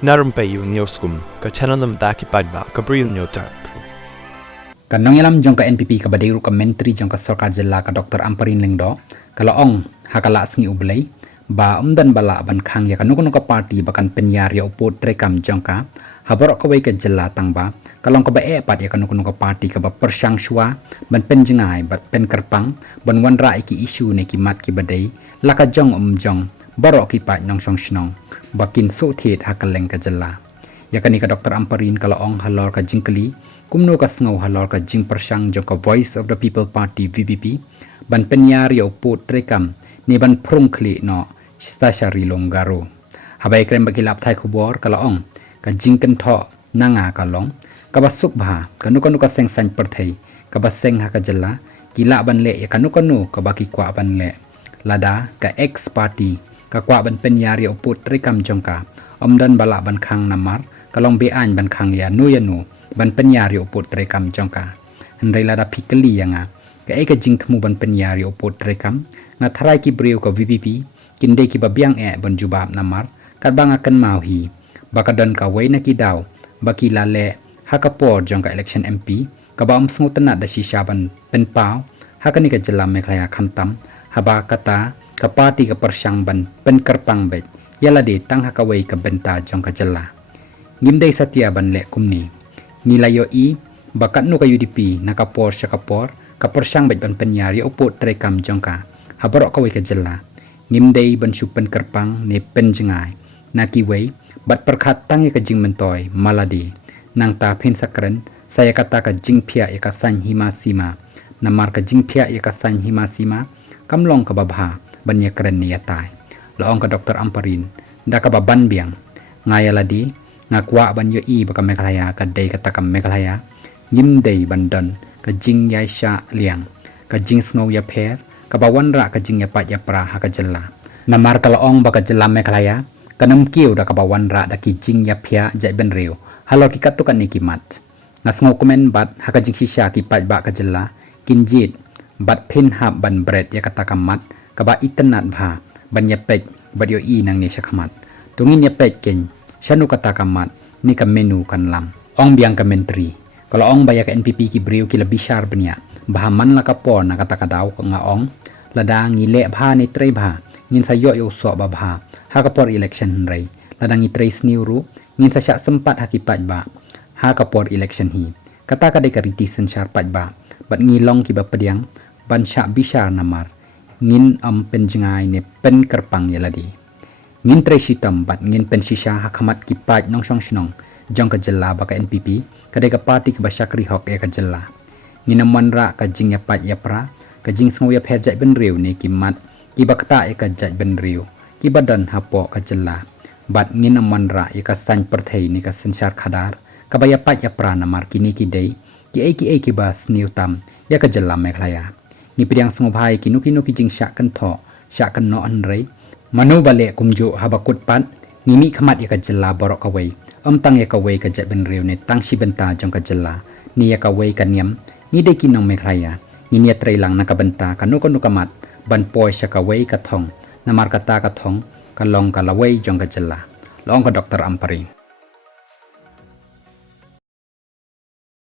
Narum payu nioskum, ka chananam daki padba, ka bril nyotar. Kanong ilam jong ka NPP ka badiru ka menteri jong ka Sarkar Jilla ka Dr. Amparin Lengdo, kalau ong hakala asngi ublay, ba umdan bala ban khang ya kanung ka party bakan penyar ya uput trekam jong ka, haborok ka way ka Jilla tangba, kalong ka ba pat ya kanung ka party ka ba persyang shwa, ban penjengay bat pen kerpang, ban wanra iki isu ne ki mat ki badai, laka jong jong, barok ki pat nong song shnong, bakin so thet hakaleng ka Jilla. Ya kani ka Dr. Amparin kalau ong halor ka jingkeli, kumno ka sngaw halor ka jing persyang jong ka Voice of the People Party VPP, ban penyar ya uput trekam, ni ban prungkli no, Stasari Longgaro. Habai krem bagilap thai kubor kalau ong, ka jingken tho, nanga kalong, ka basuk bha, kanu ka seng san perthai, ka baseng ha ka Jilla, gila ban le ya kanu ka baki kwa ban le. Lada ka ex party, ka kwa ban penyar ya uput trekam jong ka, omdan bala ban khang namar, kalong bean ban khang ya nu ban penyari uput trekam jongka hendai lada pikeli yanga ka eka jing thmu ban penyari uput trekam na tharai ki breu ka VPP kinde ki babiang ban jubab namar kat bang akan mauhi bakadon ka waina ki daw baki lale hakapor jongka election MP ka ba amsngu tanat da shisha ban penpau hakani ka jelam meklaya khantam haba kata ka party ka persyang ban penkerpang bet yala de tang hakawai ka benta jongka jella ngimdai satya ban le kumni nilayo i bakat nu ka UDP nakapor syakapor ka persyang bet ban penyari uput trekam jongka habarok kawai ka Jilla ngimdai ban supen kerpang ne penjengai nakiwai bat perkhat tang ka jing mentoy maladi nang ta phen sakren saya kata ka jing phia ka san hima sima namar ka jing phia ka san hima sima kamlong ka babha ban ya kren ne yatai laong ka Dr. Amparin da ka baban biang ngayaladi ngakwa ban yo i baka mekalaya ka dei kata ka mekalaya ngimdei bandon ka jing ya sha liang ka jing sngow ya pher ka bawanra ka jing ya pat ya pra ha ka Jilla namar kala ong baka Jilla mekalaya kanam kiu da ka bawanra da ki jing ya phya jai ben reu halo ki katukan ni kimat ngasngow komen bat ha ka jing shisha ki pat ba ka Jilla kinjit bat pin hab ban bread ya kata ka mat ka ba itenat bha ban ya pek bat yo i nang ni syakhamat tungin ya pek ken Shanu kata kamat ni ka menu kan lam ong biang ka menteri kalau ong baya ka NPP ki breu ki lebih syar benya bahaman la kapor na kata kadaw nga ong lada ngile bha ni tre bha ngin sa yo so ba bha ha kapor election rei lada ngi tre sniuru ngin sa syak sempat hakipat ba ha kapor election hi kata ka de ka riti sensyar pat ba bat ngilong ki ba pediang ban syak bishar namar ngin penjengai ne pen kerpang yaladi ngin tre sitam bat ngin pen shisha hakamat ki pat nong song shnong jong ka Jilla baka NPP kadai ka party ka basyakri hok ka Jilla ngin manra ka jing ya pat ya pra ka jing sngow ya pher jai ben riu ne ki mat ki bakta ka jai ben riu ki badan hapo ka Jilla bat ngin manra ka san perthei ne ka sensyar khadar ka baya pat ya pra namar kini ki dei ki ba sniu tam ya ka Jilla meklaya ni priang sngow bhai ki nu ki jing syak kan tho syak kan no an rei Manu balik kumju habakut pat ngimi khamat ya ka Jilla borok kawai tang ya kawai ka jat ben riu ne tang si benta jong ka Jilla ni ya kawai ka niam ni de kinong meklaya ni ya treilang na ka benta kanu kamat ban poi sya kawai ka thong namar kata ka thong ka long ka lawai jong ka Jilla long ka Dr. Amparin